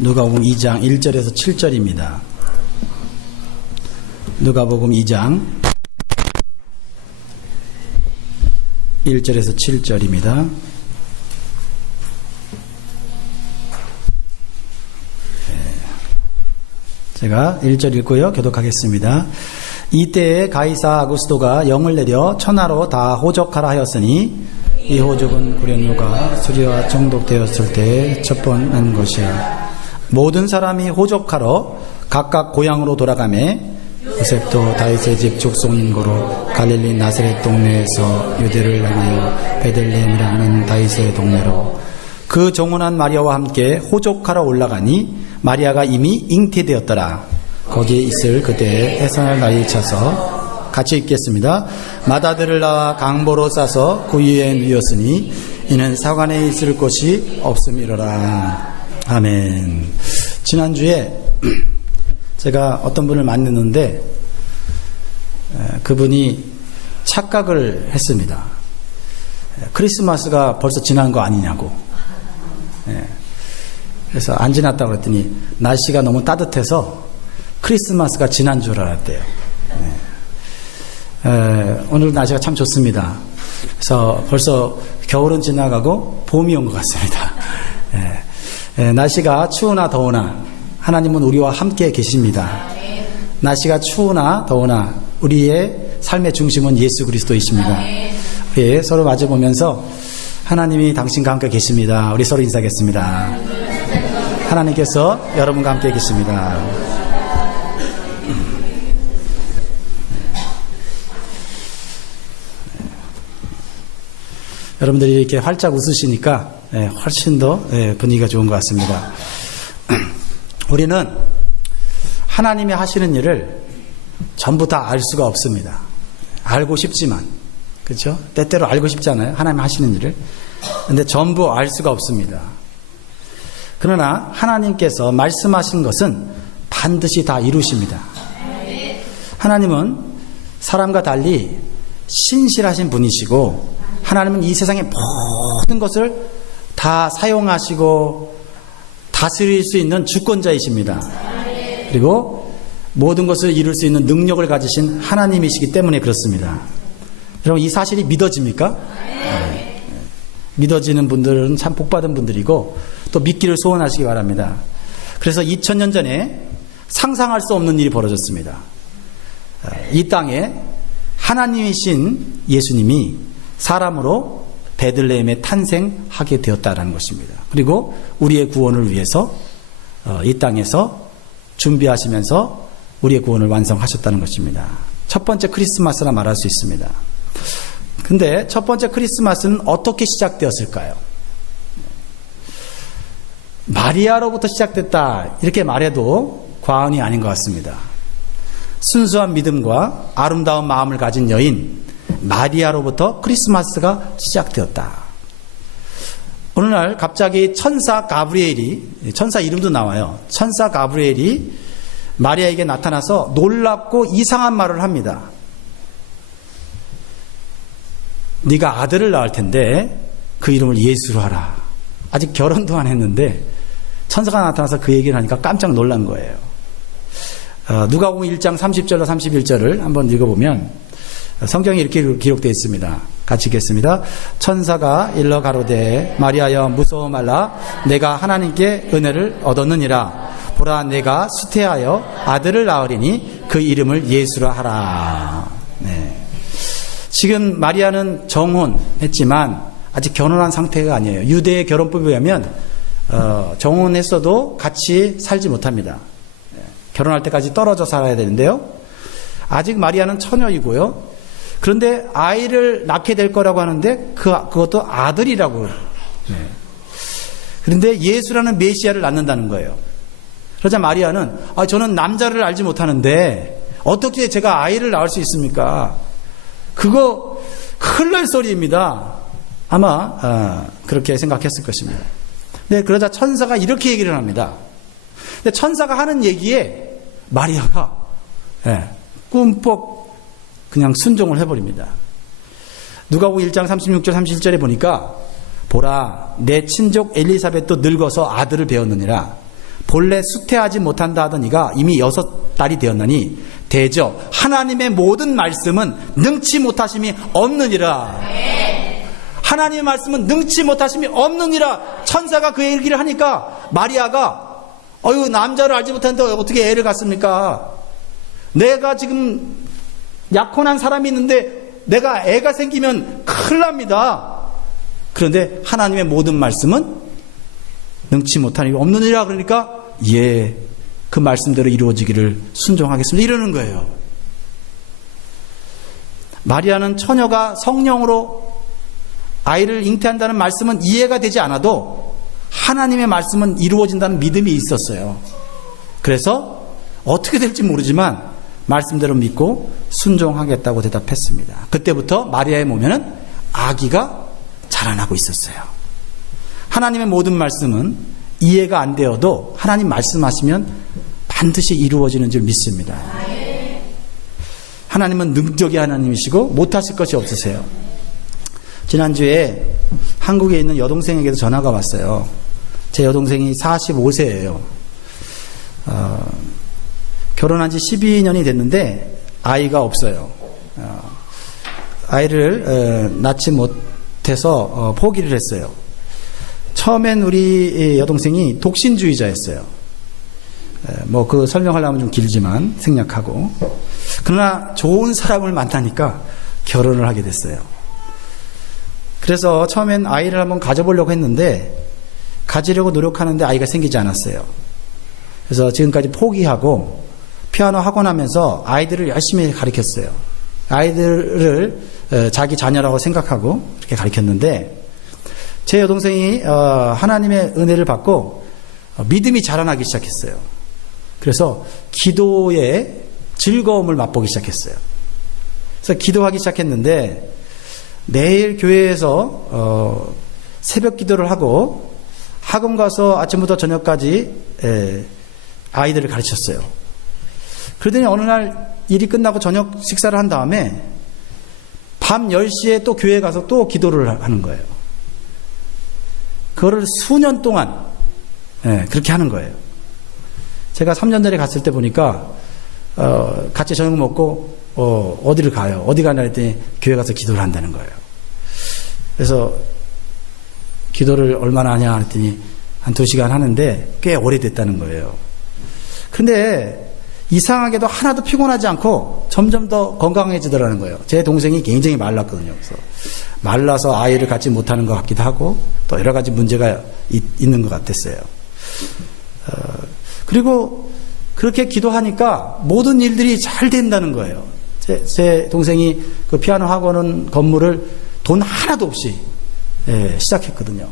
누가복음 2장 1절에서 7절입니다. 누가복음 2장 1절에서 7절입니다. 제가 1절 읽고요. 교독하겠습니다. 이때에 가이사 아구스도가 영을 내려 천하로 다 호적하라 하였으니 이 호적은 구련료가 수리와 정독되었을 때 첫 번 한 것이야. 모든 사람이 호적하러 각각 고향으로 돌아가매 요셉도 다윗의 집 족속인 고로 갈릴리 나사렛 동네에서 유대를 향하여 베들레헴이라 하는 다윗의 동네로 그 정혼한 마리아와 함께 호적하러 올라가니 마리아가 이미 잉태되었더라. 거기에 있을 그때에 해산할 날이 차서 같이 읽겠습니다. 맏아들을 낳아 강보로 싸서 그 위에 누웠으니 이는 사관에 있을 곳이 없음이로라. 아멘. 지난주에 제가 어떤 분을 만났는데 그분이 착각을 했습니다. 크리스마스가 벌써 지난 거 아니냐고. 그래서 안 지났다고 그랬더니 날씨가 너무 따뜻해서 크리스마스가 지난 줄 알았대요. 오늘 날씨가 참 좋습니다. 그래서 벌써 겨울은 지나가고 봄이 온 것 같습니다. 날씨가 추우나 더우나 하나님은 우리와 함께 계십니다. 날씨가 추우나 더우나 우리의 삶의 중심은 예수 그리스도이십니다. 우리 서로 마주보면서 하나님이 당신과 함께 계십니다. 우리 서로 인사하겠습니다. 하나님께서 여러분과 함께 계십니다. 여러분들이 이렇게 활짝 웃으시니까 훨씬 더 분위기가 좋은 것 같습니다. 우리는 하나님이 하시는 일을 전부 다 알 수가 없습니다. 알고 싶지만, 그렇죠? 때때로 알고 싶잖아요. 하나님 하시는 일을. 근데 전부 알 수가 없습니다. 그러나 하나님께서 말씀하신 것은 반드시 다 이루십니다. 하나님은 사람과 달리 신실하신 분이시고 하나님은 이 세상의 모든 것을 다 사용하시고 다스릴 수 있는 주권자이십니다. 그리고 모든 것을 이룰 수 있는 능력을 가지신 하나님이시기 때문에 그렇습니다. 여러분 이 사실이 믿어집니까? 네. 믿어지는 분들은 참 복받은 분들이고 또 믿기를 소원하시기 바랍니다. 그래서 2000년 전에 상상할 수 없는 일이 벌어졌습니다. 이 땅에 하나님이신 예수님이 사람으로 베들레헴에 탄생하게 되었다라는 것입니다. 그리고 우리의 구원을 위해서 이 땅에서 준비하시면서 우리의 구원을 완성하셨다는 것입니다. 첫 번째 크리스마스라 말할 수 있습니다. 근데 첫 번째 크리스마스는 어떻게 시작되었을까요? 마리아로부터 시작됐다 이렇게 말해도 과언이 아닌 것 같습니다. 순수한 믿음과 아름다운 마음을 가진 여인 마리아로부터 크리스마스가 시작되었다. 어느 날 갑자기 천사 가브리엘이, 천사 이름도 나와요. 천사 가브리엘이 마리아에게 나타나서 놀랍고 이상한 말을 합니다. 네가 아들을 낳을 텐데 그 이름을 예수로 하라. 아직 결혼도 안 했는데 천사가 나타나서 그 얘기를 하니까 깜짝 놀란 거예요. 누가복음 1장 30절로 31절을 한번 읽어보면 성경에 이렇게 기록되어 있습니다. 같이 읽겠습니다. 천사가 일러 가로되 마리아여 무서워 말라. 내가 하나님께 은혜를 얻었느니라. 보라 내가 수태하여 아들을 낳으리니 그 이름을 예수라 하라. 네. 지금 마리아는 정혼했지만 아직 결혼한 상태가 아니에요. 유대의 결혼법에 의하면 정혼했어도 같이 살지 못합니다. 결혼할 때까지 떨어져 살아야 되는데요. 아직 마리아는 처녀이고요. 그런데 아이를 낳게 될 거라고 하는데 그것도 아들이라고. 그런데 예수라는 메시아를 낳는다는 거예요. 그러자 마리아는 저는 남자를 알지 못하는데 어떻게 제가 아이를 낳을 수 있습니까? 그거 큰일 날 소리입니다. 아마 그렇게 생각했을 것입니다. 네, 그러자 천사가 이렇게 얘기를 합니다. 근데 천사가 하는 얘기에 마리아가 꿈뻑 그냥 순종을 해버립니다. 누가복음 1장 36절 37절에 보니까 보라 내 친족 엘리사벳도 늙어서 아들을 배웠느니라. 본래 수태하지 못한다 하던 이가 이미 6달이 되었나니 대저 하나님의 모든 말씀은 능치 못하심이 없느니라. 하나님의 말씀은 능치 못하심이 없느니라. 천사가 그 얘기를 하니까 마리아가 남자를 알지 못하는데 어떻게 애를 갖습니까? 내가 지금 약혼한 사람이 있는데 내가 애가 생기면 큰일 납니다. 그런데 하나님의 모든 말씀은 능치 못하니 없느니라. 그러니까 예, 그 말씀대로 이루어지기를 순종하겠습니다. 이러는 거예요. 마리아는 처녀가 성령으로 아이를 잉태한다는 말씀은 이해가 되지 않아도 하나님의 말씀은 이루어진다는 믿음이 있었어요. 그래서 어떻게 될지 모르지만 말씀대로 믿고 순종하겠다고 대답했습니다. 그때부터 마리아의 몸에는 아기가 자라나고 있었어요. 하나님의 모든 말씀은 이해가 안 되어도 하나님 말씀하시면 반드시 이루어지는 줄 믿습니다. 하나님은 능력의 하나님이시고 못하실 것이 없으세요. 지난주에 한국에 있는 여동생에게도 전화가 왔어요. 제 여동생이 45세예요. 결혼한 지 12년이 됐는데 아이가 없어요. 아이를 낳지 못해서 포기를 했어요. 처음엔 우리 여동생이 독신주의자였어요. 그 설명하려면 좀 길지만 생략하고. 그러나 좋은 사람을 만나니까 결혼을 하게 됐어요. 그래서 처음엔 아이를 한번 가져보려고 했는데 가지려고 노력하는데 아이가 생기지 않았어요. 그래서 지금까지 포기하고 피아노 학원 하면서 아이들을 열심히 가르쳤어요. 아이들을 자기 자녀라고 생각하고 그렇게 가르쳤는데 제 여동생이 하나님의 은혜를 받고 믿음이 자라나기 시작했어요. 그래서 기도의 즐거움을 맛보기 시작했어요. 그래서 기도하기 시작했는데 매일 교회에서 새벽 기도를 하고 학원 가서 아침부터 저녁까지 아이들을 가르쳤어요. 그러더니 어느 날 일이 끝나고 저녁 식사를 한 다음에 밤 10시에 또 교회에 가서 또 기도를 하는 거예요. 그거를 수년 동안 그렇게 하는 거예요. 제가 3년 전에 갔을 때 보니까 같이 저녁 먹고 어디를 가요? 어디 가냐 했더니 교회 가서 기도를 한다는 거예요. 그래서 기도를 얼마나 하냐 했더니 한 2시간 하는데 꽤 오래됐다는 거예요. 근데 이상하게도 하나도 피곤하지 않고 점점 더 건강해지더라는 거예요. 제 동생이 굉장히 말랐거든요. 그래서 말라서 아이를 갖지 못하는 것 같기도 하고 또 여러 가지 문제가 있는 것 같았어요. 그리고 그렇게 기도하니까 모든 일들이 잘 된다는 거예요. 제 동생이 그 피아노 학원 건물을 돈 하나도 없이 시작했거든요.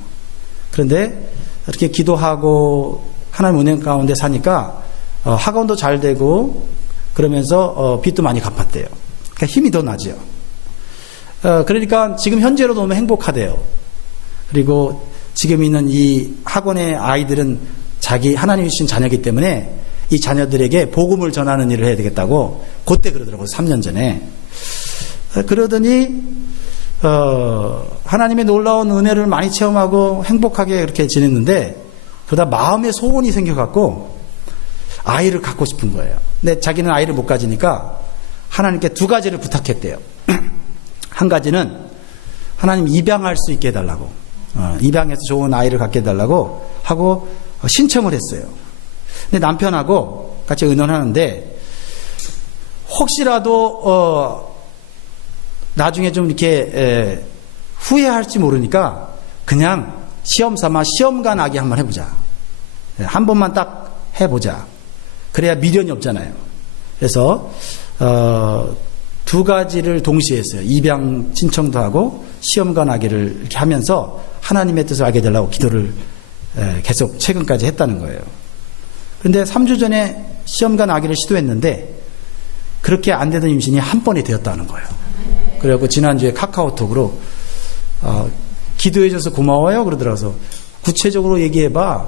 그런데 이렇게 기도하고 하나님 은혜 가운데 사니까 학원도 잘 되고 그러면서 빚도 많이 갚았대요. 그러니까 힘이 더 나죠. 그러니까 지금 현재로도 너무 행복하대요. 그리고 지금 있는 이 학원의 아이들은 자기 하나님이 주신 자녀이기 때문에 이 자녀들에게 복음을 전하는 일을 해야 되겠다고 그때 그러더라고요. 3년 전에. 그러더니 하나님의 놀라운 은혜를 많이 체험하고 행복하게 그렇게 지냈는데 그러다 마음에 소원이 생겨갖고 아이를 갖고 싶은 거예요. 근데 자기는 아이를 못 가지니까 하나님께 2가지를 부탁했대요. 한 가지는 하나님 입양할 수 있게 해달라고, 입양해서 좋은 아이를 갖게 해달라고 하고 신청을 했어요. 근데 남편하고 같이 의논하는데 혹시라도 나중에 좀 이렇게 후회할지 모르니까 그냥 시험 삼아 시험관 아기 한번 해보자. 한 번만 딱 해보자. 그래야 미련이 없잖아요. 그래서 2가지를 동시에 했어요. 입양 신청도 하고 시험관 아기를 이렇게 하면서 하나님의 뜻을 알게 되려고 기도를 계속 최근까지 했다는 거예요. 그런데 3주 전에 시험관 아기를 시도했는데 그렇게 안 되던 임신이 한 번에 되었다는 거예요. 그래갖고 지난주에 카카오톡으로 기도해줘서 고마워요 그러더라고요. 구체적으로 얘기해봐.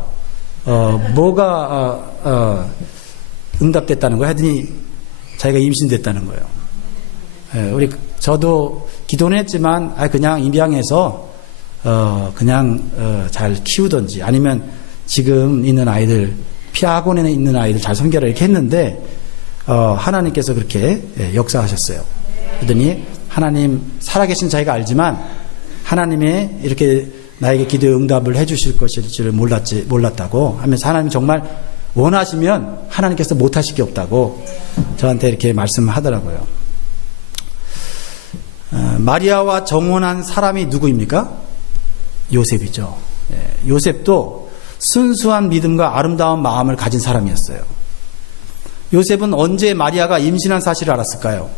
뭐가 응답됐다는 거야 하더니 자기가 임신됐다는 거예요. 저도 기도는 했지만 그냥 입양해서 그냥 잘 키우든지 아니면 지금 있는 아이들 피아곤에 있는 아이들 잘 섬겨라 이렇게 했는데 하나님께서 그렇게 역사하셨어요. 그러더니 하나님 살아계신 자기가 알지만 하나님의 이렇게 나에게 기도에 응답을 해주실 것일 줄 몰랐다고 하면서 하나님 정말 원하시면 하나님께서 못하실 게 없다고 저한테 이렇게 말씀하더라고요. 마리아와 정혼한 사람이 누구입니까? 요셉이죠. 요셉도 순수한 믿음과 아름다운 마음을 가진 사람이었어요. 요셉은 언제 마리아가 임신한 사실을 알았을까요?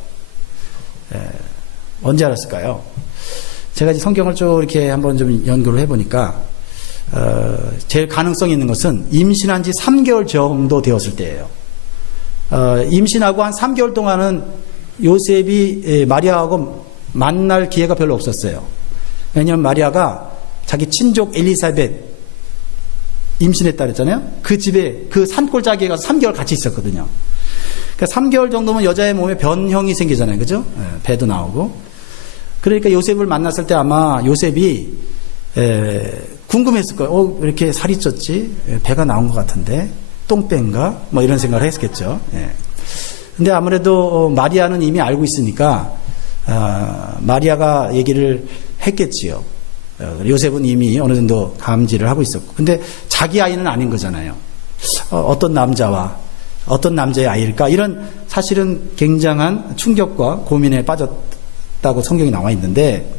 언제 알았을까요? 제가 이제 성경을 쭉 이렇게 한번 좀 연구를 해보니까 제일 가능성이 있는 것은 임신한 지 3개월 정도 되었을 때예요. 임신하고 한 3개월 동안은 요셉이 마리아하고 만날 기회가 별로 없었어요. 왜냐하면 마리아가 자기 친족 엘리사벳 임신했다 그랬잖아요. 그 집에 그 산골짜기에 가서 3개월 같이 있었거든요. 그러니까 3개월 정도면 여자의 몸에 변형이 생기잖아요. 그죠? 배도 나오고. 그러니까 요셉을 만났을 때 아마 요셉이 궁금했을 거예요. 왜 이렇게 살이 쪘지? 배가 나온 것 같은데 똥배인가? 뭐 이런 생각을 했겠죠. 근데 아무래도 마리아는 이미 알고 있으니까 마리아가 얘기를 했겠지요. 요셉은 이미 어느 정도 감지를 하고 있었고. 근데 자기 아이는 아닌 거잖아요. 어떤 남자와 어떤 남자의 아이일까? 이런 사실은 굉장한 충격과 고민에 빠졌다고 성경이 나와 있는데,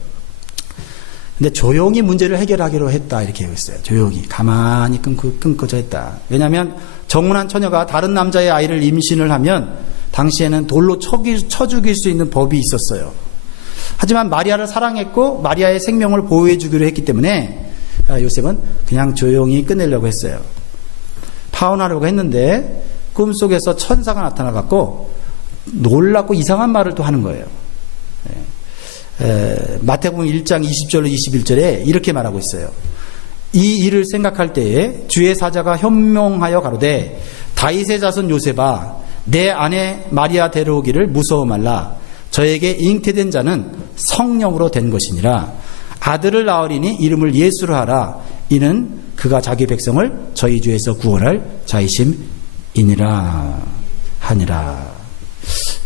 근데 조용히 문제를 해결하기로 했다 이렇게 되어 있어요. 조용히 가만히 끊고자 했다. 왜냐하면 정혼한 처녀가 다른 남자의 아이를 임신을 하면 당시에는 돌로 쳐 죽일 수 있는 법이 있었어요. 하지만 마리아를 사랑했고 마리아의 생명을 보호해 주기로 했기 때문에 요셉은 그냥 조용히 끝내려고 했어요. 파혼하려고 했는데 꿈속에서 천사가 나타나갖고 놀랍고 이상한 말을 또 하는 거예요. 마태복음 1장 20절로 21절에 이렇게 말하고 있어요. 이 일을 생각할 때에 주의 사자가 현명하여 가로되 다윗의 자손 요셉아 내 아내 마리아 데려오기를 무서워 말라. 저에게 잉태된 자는 성령으로 된 것이니라. 아들을 낳으리니 이름을 예수로 하라. 이는 그가 자기 백성을 저희 주에서 구원할 자이심이니라 하니라.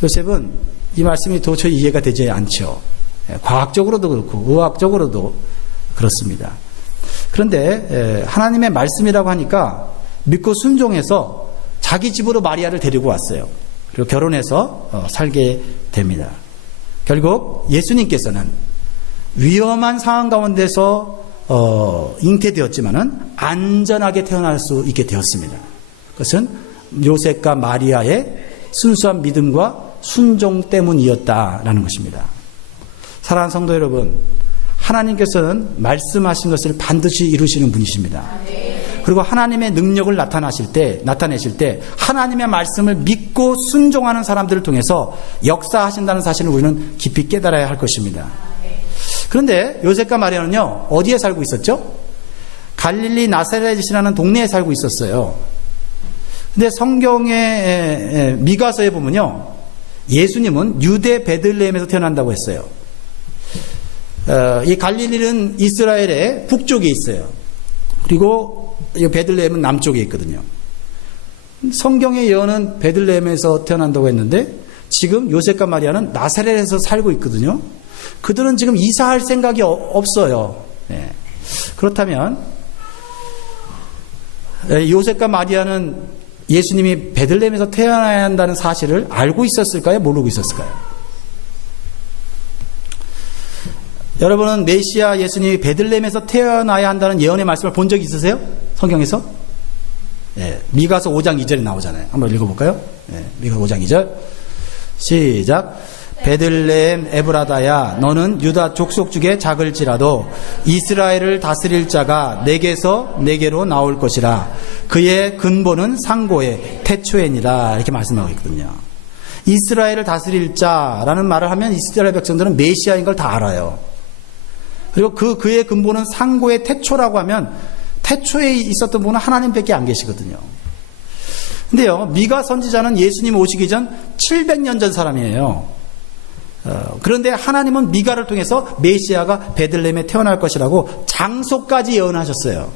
요셉은 이 말씀이 도저히 이해가 되지 않죠. 과학적으로도 그렇고 의학적으로도 그렇습니다. 그런데 하나님의 말씀이라고 하니까 믿고 순종해서 자기 집으로 마리아를 데리고 왔어요. 그리고 결혼해서 살게 됩니다. 결국 예수님께서는 위험한 상황 가운데서 잉태되었지만은 안전하게 태어날 수 있게 되었습니다. 그것은 요셉과 마리아의 순수한 믿음과 순종 때문이었다라는 것입니다. 사랑하는 성도 여러분, 하나님께서는 말씀하신 것을 반드시 이루시는 분이십니다. 그리고 하나님의 능력을 나타내실 때 하나님의 말씀을 믿고 순종하는 사람들을 통해서 역사하신다는 사실을 우리는 깊이 깨달아야 할 것입니다. 그런데 요셉과 마리아는요, 어디에 살고 있었죠? 갈릴리 나사렛이라는 동네에 살고 있었어요. 근데 성경의 미가서에 보면요, 예수님은 유대 베들레헴에서 태어난다고 했어요. 이 갈릴리는 이스라엘의 북쪽에 있어요. 그리고 이 베들레헴은 남쪽에 있거든요. 성경의 예언은 베들레헴에서 태어난다고 했는데 지금 요셉과 마리아는 나사렛에서 살고 있거든요. 그들은 지금 이사할 생각이 없어요. 그렇다면 요셉과 마리아는 예수님이 베들레헴에서 태어나야 한다는 사실을 알고 있었을까요? 모르고 있었을까요? 여러분은 메시아 예수님이 베들레헴에서 태어나야 한다는 예언의 말씀을 본 적이 있으세요? 성경에서? 미가서 5장 2절에 나오잖아요. 한번 읽어볼까요? 미가서 5장 2절 시작. 베들레헴 에브라다야 너는 유다 족속 중에 작을지라도 이스라엘을 다스릴 자가 내게서 내게로 나올 것이라. 그의 근본은 상고의 태초에니라. 이렇게 말씀하고 있거든요. 이스라엘을 다스릴 자라는 말을 하면 이스라엘 백성들은 메시아인 걸 다 알아요. 그리고 그의 근본은 상고의 태초라고 하면 태초에 있었던 분은 하나님밖에 안 계시거든요. 근데요, 미가 선지자는 예수님 오시기 전 700년 전 사람이에요. 그런데 하나님은 미가를 통해서 메시아가 베들레헴에 태어날 것이라고 장소까지 예언하셨어요.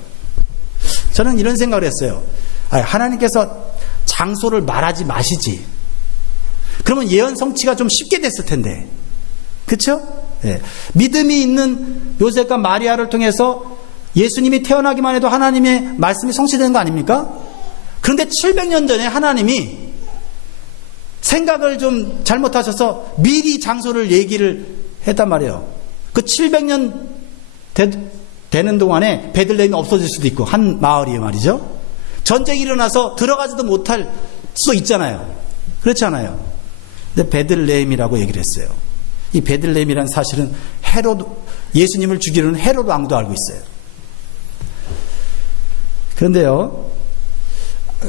저는 이런 생각을 했어요. 하나님께서 장소를 말하지 마시지. 그러면 예언 성취가 좀 쉽게 됐을 텐데. 그렇죠? 예. 믿음이 있는 요셉과 마리아를 통해서 예수님이 태어나기만 해도 하나님의 말씀이 성취되는 거 아닙니까? 그런데 700년 전에 하나님이 생각을 좀 잘못하셔서 미리 장소를 얘기를 했단 말이에요. 그 700년 되는 동안에 베들레헴이 없어질 수도 있고, 한 마을이에요 말이죠. 전쟁이 일어나서 들어가지도 못할 수도 있잖아요. 그렇지 않아요? 근데 베들레헴이라고 얘기를 했어요. 이 베들레헴이라는 사실은 예수님을 죽이려는 헤로드 왕도 알고 있어요. 그런데요,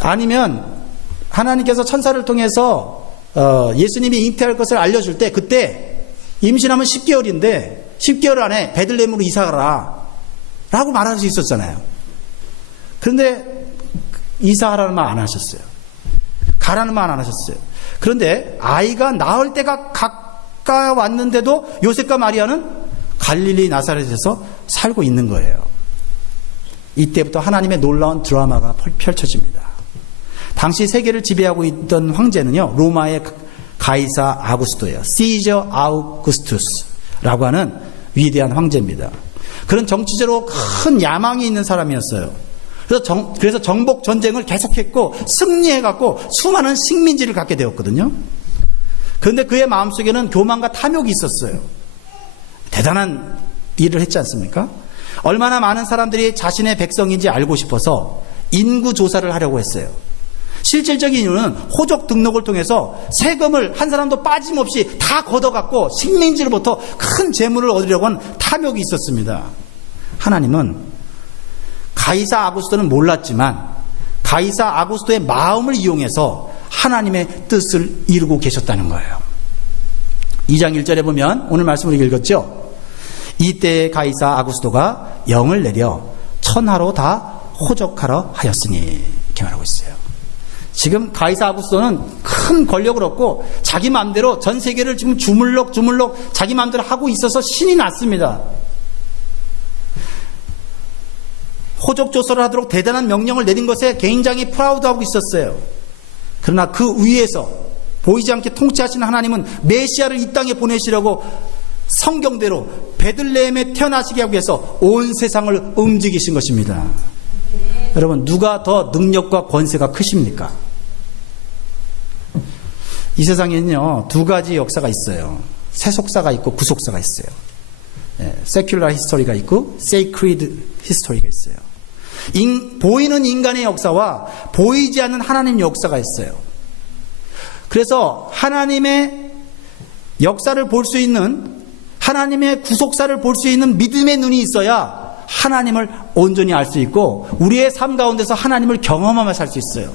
아니면 하나님께서 천사를 통해서 예수님이 잉태할 것을 알려줄 때, 그때 임신하면 10개월인데 10개월 안에 베들레헴으로 이사가라 라고 말할 수 있었잖아요. 그런데 이사하라는 말 안 하셨어요. 가라는 말 안 하셨어요. 그런데 아이가 낳을 때가 가까이 왔는데도 요셉과 마리아는 갈릴리 나사렛에서 살고 있는 거예요. 이때부터 하나님의 놀라운 드라마가 펼쳐집니다. 당시 세계를 지배하고 있던 황제는요, 로마의 가이사 아구스토예요. 시저 아우구스투스라고 하는 위대한 황제입니다. 그런 정치적으로 큰 야망이 있는 사람이었어요. 그래서 정복 전쟁을 계속했고 승리해갖고 수많은 식민지를 갖게 되었거든요. 그런데 그의 마음속에는 교만과 탐욕이 있었어요. 대단한 일을 했지 않습니까? 얼마나 많은 사람들이 자신의 백성인지 알고 싶어서 인구 조사를 하려고 했어요. 실질적인 이유는 호적 등록을 통해서 세금을 한 사람도 빠짐없이 다 걷어갖고 식민지로부터 큰 재물을 얻으려고 한 탐욕이 있었습니다. 하나님은 가이사 아구스토는 몰랐지만 가이사 아구스토의 마음을 이용해서 하나님의 뜻을 이루고 계셨다는 거예요. 2장 1절에 보면 오늘 말씀을 읽었죠. 이때 가이사 아구스토가 영을 내려 천하로 다 호적하러 하였으니 이렇게 말하고 있어요. 지금 가이사 아구스토는 큰 권력을 얻고 자기 마음대로 전 세계를 지금 주물럭 자기 마음대로 하고 있어서 신이 났습니다. 호적 조서를 하도록 대단한 명령을 내린 것에 굉장히 프라우드하고 있었어요. 그러나 그 위에서 보이지 않게 통치하시는 하나님은 메시아를 이 땅에 보내시려고 성경대로 베들레헴에 태어나시게 하기 위해서 온 세상을 움직이신 것입니다. 여러분, 누가 더 능력과 권세가 크십니까? 이 세상에는요, 두 가지 역사가 있어요. 세속사가 있고 구속사가 있어요. 세큘러 히스토리가 있고 세이크리드 히스토리가 있어요. 보이는 인간의 역사와 보이지 않는 하나님의 역사가 있어요. 그래서 하나님의 역사를 볼 수 있는, 하나님의 구속사를 볼 수 있는 믿음의 눈이 있어야 하나님을 온전히 알 수 있고 우리의 삶 가운데서 하나님을 경험하며 살 수 있어요.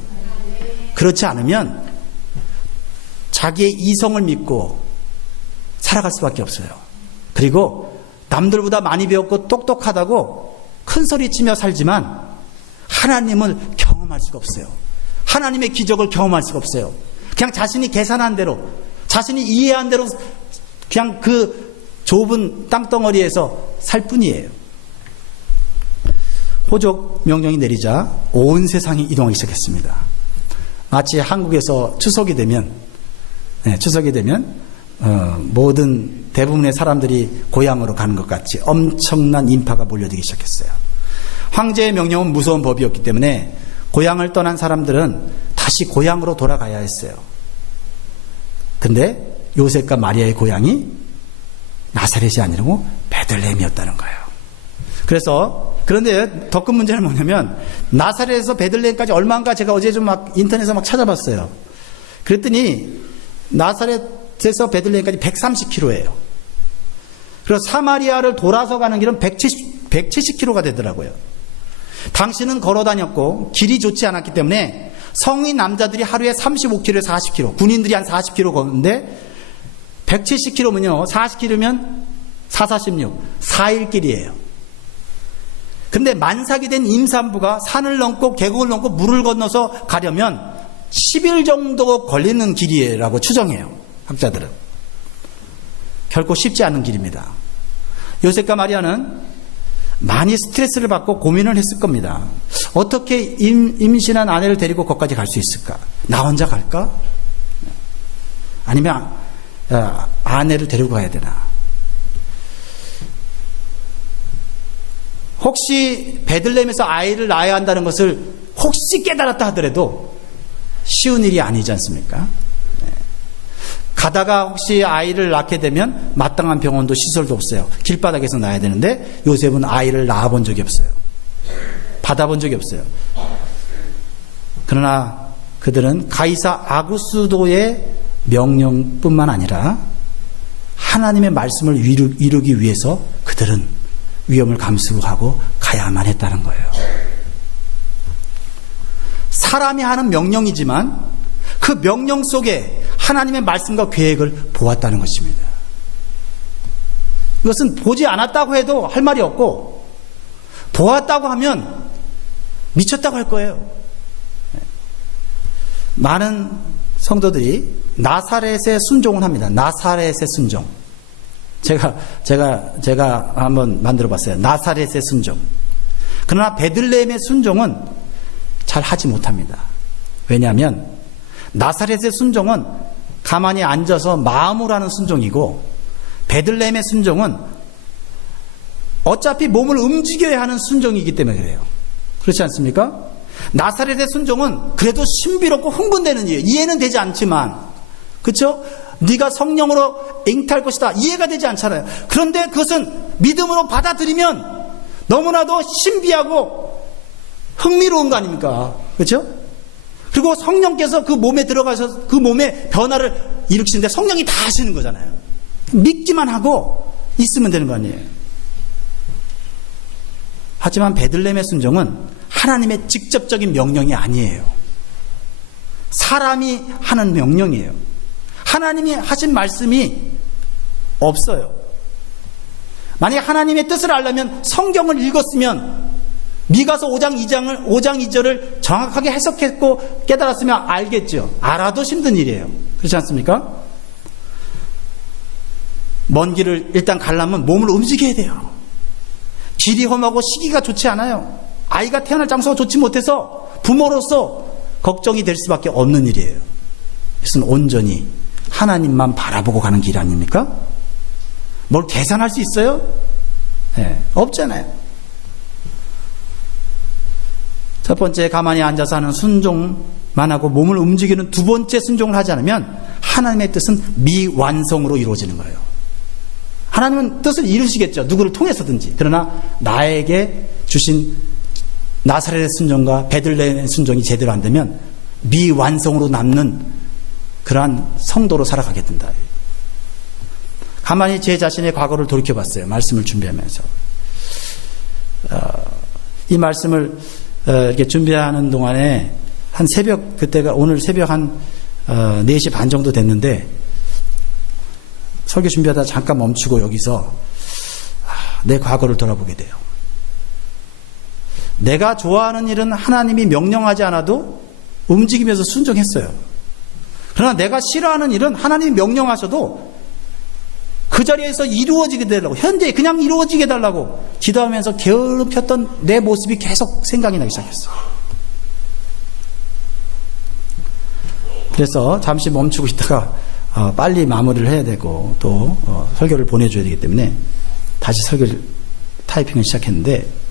그렇지 않으면 자기의 이성을 믿고 살아갈 수밖에 없어요. 그리고 남들보다 많이 배웠고 똑똑하다고 큰 소리치며 살지만 하나님을 경험할 수가 없어요. 하나님의 기적을 경험할 수가 없어요. 그냥 자신이 계산한 대로, 자신이 이해한 대로 그냥 그 좁은 땅덩어리에서 살 뿐이에요. 호적 명령이 내리자 온 세상이 이동하기 시작했습니다. 마치 한국에서 추석이 되면 모든 대부분의 사람들이 고향으로 가는 것 같이 엄청난 인파가 몰려들기 시작했어요. 황제의 명령은 무서운 법이었기 때문에 고향을 떠난 사람들은 다시 고향으로 돌아가야 했어요. 근데 요셉과 마리아의 고향이 나사렛이 아니고 베들레헴이었다는 거예요. 그런데 더 큰 문제는 뭐냐면 나사렛에서 베들레헴까지 얼마인가 제가 어제 좀 막 인터넷에서 막 찾아봤어요. 그랬더니 나사렛에서 베들레헴까지 130km예요. 그래서 사마리아를 돌아서 가는 길은 170km가 되더라고요. 당시는 걸어 다녔고 길이 좋지 않았기 때문에 성인 남자들이 하루에 35km, 40km, 군인들이 한 40km 걷는데 170km면요, 40km면 446, 4일 길이에요. 근데 만삭이 된 임산부가 산을 넘고 계곡을 넘고 물을 건너서 가려면 10일 정도 걸리는 길이라고 추정해요. 학자들은. 결코 쉽지 않은 길입니다. 요셉과 마리아는 많이 스트레스를 받고 고민을 했을 겁니다. 어떻게 임신한 아내를 데리고 거기까지 갈 수 있을까? 나 혼자 갈까? 아니면 아내를 데리고 가야 되나? 혹시 베들레헴에서 아이를 낳아야 한다는 것을 혹시 깨달았다 하더라도 쉬운 일이 아니지 않습니까? 가다가 혹시 아이를 낳게 되면 마땅한 병원도 시설도 없어요. 길바닥에서 낳아야 되는데 요셉은 아이를 낳아본 적이 없어요. 받아본 적이 없어요. 그러나 그들은 가이사 아구스도의 명령뿐만 아니라 하나님의 말씀을 이루기 위해서 그들은 위험을 감수하고 가야만 했다는 거예요. 사람이 하는 명령이지만 그 명령 속에 하나님의 말씀과 계획을 보았다는 것입니다. 이것은 보지 않았다고 해도 할 말이 없고 보았다고 하면 미쳤다고 할 거예요. 많은 성도들이 나사렛의 순종을 합니다. 나사렛의 순종. 제가 한번 만들어 봤어요. 나사렛의 순종. 그러나 베들레헴의 순종은 잘 하지 못합니다. 왜냐하면 나사렛의 순종은 가만히 앉아서 마음으로 하는 순종이고 베들레헴의 순종은 어차피 몸을 움직여야 하는 순종이기 때문에 그래요. 그렇지 않습니까? 나사렛의 순종은 그래도 신비롭고 흥분되는 일이에요. 이해는 되지 않지만, 그렇죠? 네가 성령으로 잉태할 것이다. 이해가 되지 않잖아요. 그런데 그것은 믿음으로 받아들이면 너무나도 신비하고 흥미로운 거 아닙니까? 그렇죠? 그리고 성령께서 그 몸에 들어가서 그 몸에 변화를 일으키시는데 성령이 다 하시는 거잖아요. 믿기만 하고 있으면 되는 거 아니에요. 하지만 베들레헴의 순종은 하나님의 직접적인 명령이 아니에요. 사람이 하는 명령이에요. 하나님이 하신 말씀이 없어요. 만약 하나님의 뜻을 알려면 성경을 읽었으면 미가서 5장 2절을 정확하게 해석했고 깨달았으면 알겠죠. 알아도 힘든 일이에요. 그렇지 않습니까? 먼 길을 일단 가려면 몸을 움직여야 돼요. 길이 험하고 시기가 좋지 않아요. 아이가 태어날 장소가 좋지 못해서 부모로서 걱정이 될 수밖에 없는 일이에요. 이것은 온전히 하나님만 바라보고 가는 길 아닙니까? 뭘 계산할 수 있어요? 네, 없잖아요. 첫 번째, 가만히 앉아서 하는 순종만 하고 몸을 움직이는 두 번째 순종을 하지 않으면 하나님의 뜻은 미완성으로 이루어지는 거예요. 하나님은 뜻을 이루시겠죠. 누구를 통해서든지. 그러나 나에게 주신 나사렛의 순종과 베들레헴의 순종이 제대로 안 되면 미완성으로 남는 그러한 성도로 살아가게 된다. 가만히 제 자신의 과거를 돌이켜봤어요. 말씀을 준비하면서. 이 말씀을 이렇게 준비하는 동안에 한 새벽, 그때가 오늘 새벽 한 4시 반 정도 됐는데 설교 준비하다 잠깐 멈추고 여기서 내 과거를 돌아보게 돼요. 내가 좋아하는 일은 하나님이 명령하지 않아도 움직이면서 순종했어요. 그러나 내가 싫어하는 일은 하나님이 명령하셔도 그 자리에서 이루어지게 해달라고, 현재 그냥 이루어지게 해달라고 기도하면서 게으름 폈던 내 모습이 계속 생각이 나기 시작했어요. 그래서 잠시 멈추고 있다가 빨리 마무리를 해야 되고 또 설교를 보내줘야 되기 때문에 다시 설교를 타이핑을 시작했는데,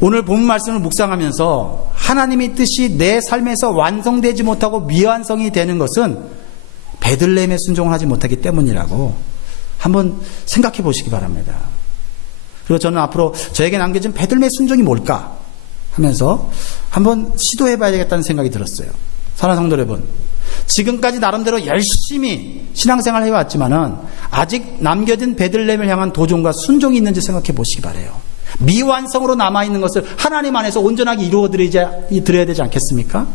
오늘 본 말씀을 묵상하면서 하나님의 뜻이 내 삶에서 완성되지 못하고 미완성이 되는 것은 베들레헴에 순종을 하지 못하기 때문이라고 한번 생각해 보시기 바랍니다. 그리고 저는 앞으로 저에게 남겨진 베들레헴의 순종이 뭘까 하면서 한번 시도해 봐야 되겠다는 생각이 들었어요. 사랑하는 성도 여러분, 지금까지 나름대로 열심히 신앙생활을 해왔지만은 아직 남겨진 베들레헴을 향한 도전과 순종이 있는지 생각해 보시기 바라요. 미완성으로 남아있는 것을 하나님 안에서 온전하게 이루어드려야 되지 않겠습니까?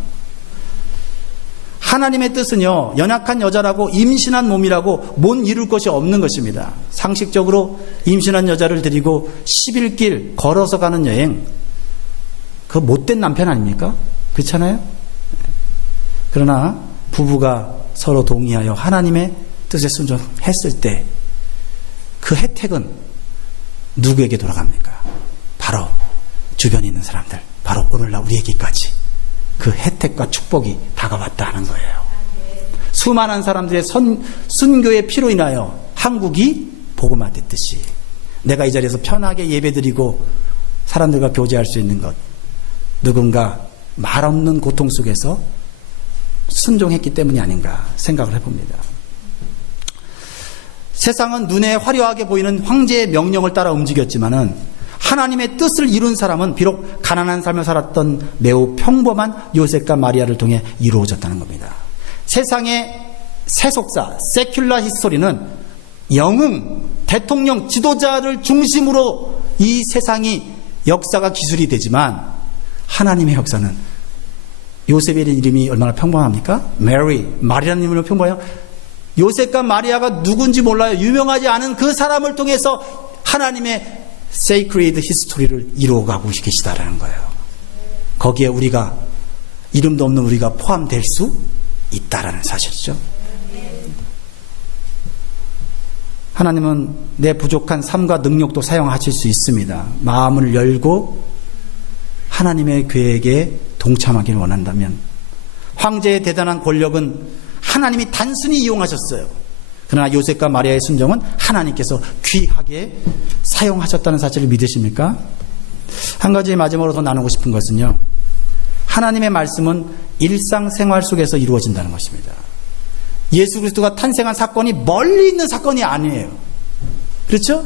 하나님의 뜻은요, 연약한 여자라고 임신한 몸이라고 못 이룰 것이 없는 것입니다. 상식적으로 임신한 여자를 데리고 11길 걸어서 가는 여행, 그거 못된 남편 아닙니까? 그렇잖아요? 그러나 부부가 서로 동의하여 하나님의 뜻에 순종했을 때 그 혜택은 누구에게 돌아갑니까? 바로 주변에 있는 사람들, 바로 오늘날 우리에게까지 그 혜택과 축복이 다가왔다는 거예요. 수많은 사람들의 순교의 피로 인하여 한국이 복음화 됐듯이 내가 이 자리에서 편하게 예배드리고 사람들과 교제할 수 있는 것, 누군가 말 없는 고통 속에서 순종했기 때문이 아닌가 생각을 해봅니다. 세상은 눈에 화려하게 보이는 황제의 명령을 따라 움직였지만은 하나님의 뜻을 이룬 사람은 비록 가난한 삶을 살았던 매우 평범한 요셉과 마리아를 통해 이루어졌다는 겁니다. 세상의 세속사, 세큘라 히스토리는 영웅, 대통령, 지도자를 중심으로 이 세상이 역사가 기술이 되지만 하나님의 역사는 요셉의 이름이 얼마나 평범합니까? 마리아라는 이름이 평범해요. 요셉과 마리아가 누군지 몰라요. 유명하지 않은 그 사람을 통해서 하나님의 sacred history를 이루어가고 계시다라는 거예요. 거기에 우리가 이름도 없는 우리가 포함될 수 있다라는 사실이죠. 하나님은 내 부족한 삶과 능력도 사용하실 수 있습니다. 마음을 열고 하나님의 계획에 동참하기를 원한다면. 황제의 대단한 권력은 하나님이 단순히 이용하셨어요. 그러나 요셉과 마리아의 순종은 하나님께서 귀하게 사용하셨다는 사실을 믿으십니까? 한 가지 마지막으로 더 나누고 싶은 것은요, 하나님의 말씀은 일상생활 속에서 이루어진다는 것입니다. 예수 그리스도가 탄생한 사건이 멀리 있는 사건이 아니에요. 그렇죠?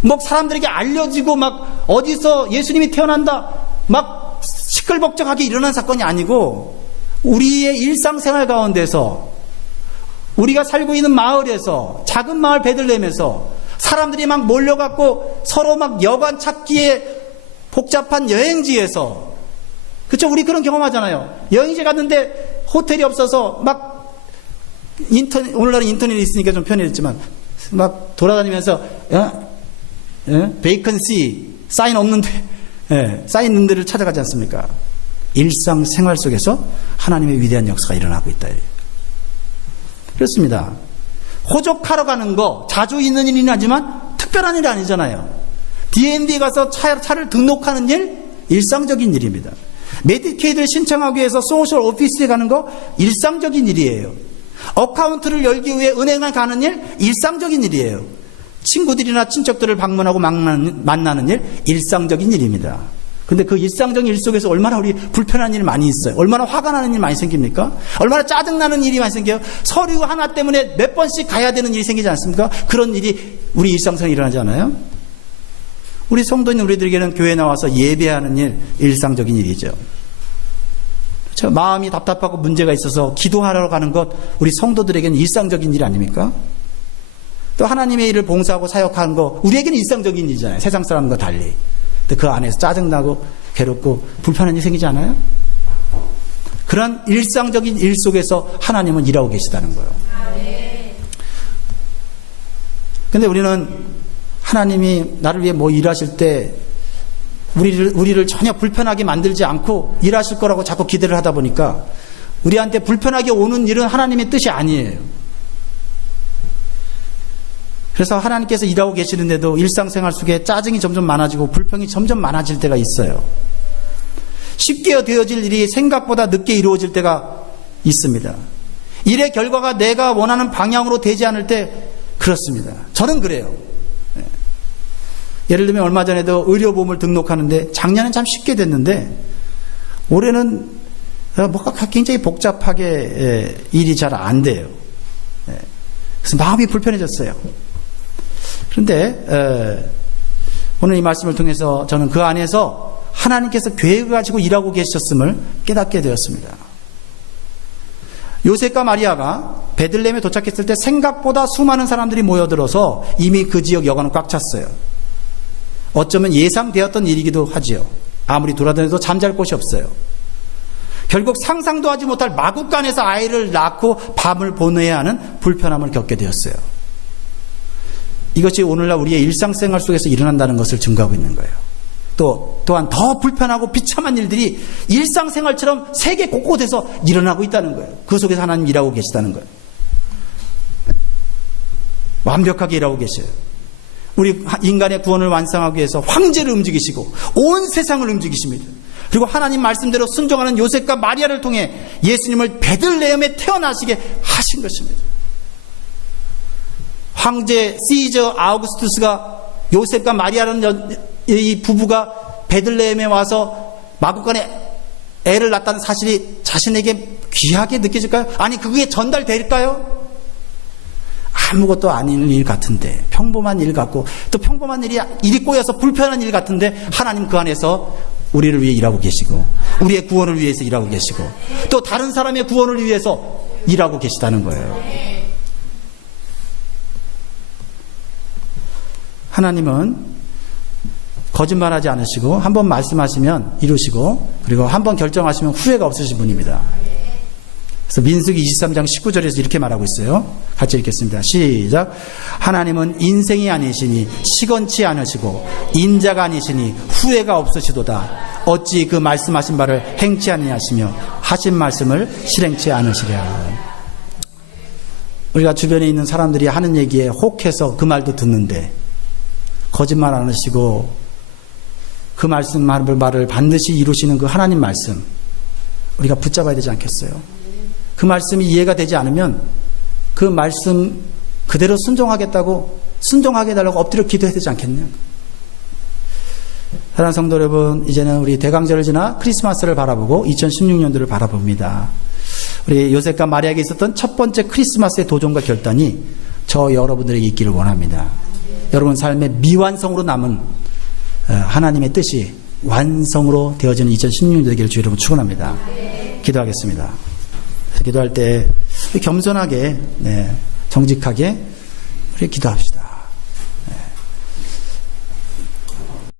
뭐 사람들에게 알려지고 막 어디서 예수님이 태어난다 막 시끌벅적하게 일어난 사건이 아니고 우리의 일상생활 가운데서 우리가 살고 있는 마을에서, 작은 마을 베들레헴에서 사람들이 막 몰려갖고 서로 막 여관 찾기에 복잡한 여행지에서, 그렇죠? 우리 그런 경험하잖아요. 여행지 갔는데 호텔이 없어서 막 오늘날은 인터넷이 있으니까 좀 편해졌지만 막 돌아다니면서 베이컨시 사인 없는데 사인 있는 데를 찾아가지 않습니까? 일상생활 속에서 하나님의 위대한 역사가 일어나고 있다. 그렇습니다. 호적하러 가는 거 자주 있는 일이긴 하지만 특별한 일이 아니잖아요. DMV 가서 차를 등록하는 일, 일상적인 일입니다. 메디케이드를 신청하기 위해서 소셜 오피스에 가는 거 일상적인 일이에요. 어카운트를 열기 위해 은행을 가는 일, 일상적인 일이에요. 친구들이나 친척들을 방문하고 만나는 일, 일상적인 일입니다. 근데 그 일상적인 일 속에서 얼마나 우리 불편한 일이 많이 있어요. 얼마나 화가 나는 일이 많이 생깁니까? 얼마나 짜증나는 일이 많이 생겨요. 서류 하나 때문에 몇 번씩 가야 되는 일이 생기지 않습니까? 그런 일이 우리 일상생활에 일어나지 않아요? 우리 성도인 우리들에게는 교회에 나와서 예배하는 일, 일상적인 일이죠. 그렇죠? 마음이 답답하고 문제가 있어서 기도하러 가는 것, 우리 성도들에게는 일상적인 일 아닙니까? 또 하나님의 일을 봉사하고 사역하는 거, 우리에게는 일상적인 일이잖아요. 세상 사람과 달리. 근데 그 안에서 짜증나고 괴롭고 불편한 일이 생기지 않아요? 그런 일상적인 일 속에서 하나님은 일하고 계시다는 거예요. 근데 우리는 하나님이 나를 위해 뭐 일하실 때 우리를 전혀 불편하게 만들지 않고 일하실 거라고 자꾸 기대를 하다 보니까 우리한테 불편하게 오는 일은 하나님의 뜻이 아니에요. 그래서 하나님께서 일하고 계시는데도 일상생활 속에 짜증이 점점 많아지고 불평이 점점 많아질 때가 있어요. 쉽게 되어질 일이 생각보다 늦게 이루어질 때가 있습니다. 일의 결과가 내가 원하는 방향으로 되지 않을 때 그렇습니다. 저는 그래요. 예를 들면 얼마 전에도 의료보험을 등록하는데 작년엔 참 쉽게 됐는데 올해는 뭐가 굉장히 복잡하게 일이 잘 안 돼요. 그래서 마음이 불편해졌어요. 그런데 오늘 이 말씀을 통해서 저는 그 안에서 하나님께서 계획을 가지고 일하고 계셨음을 깨닫게 되었습니다. 요셉과 마리아가 베들레헴에 도착했을 때 생각보다 수많은 사람들이 모여들어서 이미 그 지역 여관은 꽉 찼어요. 어쩌면 예상되었던 일이기도 하지요. 아무리 돌아다녀도 잠잘 곳이 없어요. 결국 상상도 하지 못할 마국간에서 아이를 낳고 밤을 보내야 하는 불편함을 겪게 되었어요. 이것이 오늘날 우리의 일상생활 속에서 일어난다는 것을 증거하고 있는 거예요. 또한 더 불편하고 비참한 일들이 일상생활처럼 세계 곳곳에서 일어나고 있다는 거예요. 그 속에서 하나님 일하고 계시다는 거예요. 완벽하게 일하고 계셔요. 우리 인간의 구원을 완성하기 위해서 황제를 움직이시고 온 세상을 움직이십니다. 그리고 하나님 말씀대로 순종하는 요셉과 마리아를 통해 예수님을 베들레헴에 태어나시게 하신 것입니다. 황제 시저 아우구스투스가 요셉과 마리아라는 이 부부가 베들레헴에 와서 마구간에 애를 낳았다는 사실이 자신에게 귀하게 느껴질까요? 아니 그게 전달될까요? 아무것도 아닌 일 같은데, 평범한 일 같고, 또 평범한 일이 꼬여서 불편한 일 같은데 하나님 그 안에서 우리를 위해 일하고 계시고, 우리의 구원을 위해서 일하고 계시고, 또 다른 사람의 구원을 위해서 일하고 계시다는 거예요. 하나님은 거짓말하지 않으시고 한번 말씀하시면 이루시고, 그리고 한번 결정하시면 후회가 없으신 분입니다. 그래서 민수기 23장 19절에서 이렇게 말하고 있어요. 같이 읽겠습니다. 시작. 하나님은 인생이 아니시니 시건치 않으시고 인자가 아니시니 후회가 없으시도다. 어찌 그 말씀하신 바를 행치 아니하시며 하신 말씀을 실행치 않으시랴. 우리가 주변에 있는 사람들이 하는 얘기에 혹해서 그 말도 듣는데 거짓말 안 하시고 그 말을 반드시 이루시는 그 하나님 말씀, 우리가 붙잡아야 되지 않겠어요? 그 말씀이 이해가 되지 않으면 그 말씀 그대로 순종하게 해달라고 엎드려 기도해야 되지 않겠냐? 사랑하는 성도 여러분, 이제는 우리 대강절을 지나 크리스마스를 바라보고 2016년도를 바라봅니다. 우리 요셉과 마리아에게 있었던 첫 번째 크리스마스의 도전과 결단이 저 여러분들에게 있기를 원합니다. 여러분 삶의 미완성으로 남은 하나님의 뜻이 완성으로 되어지는 2016년 되기를 주 여러분 축원합니다. 기도하겠습니다. 기도할 때 겸손하게, 정직하게 우리 기도합시다.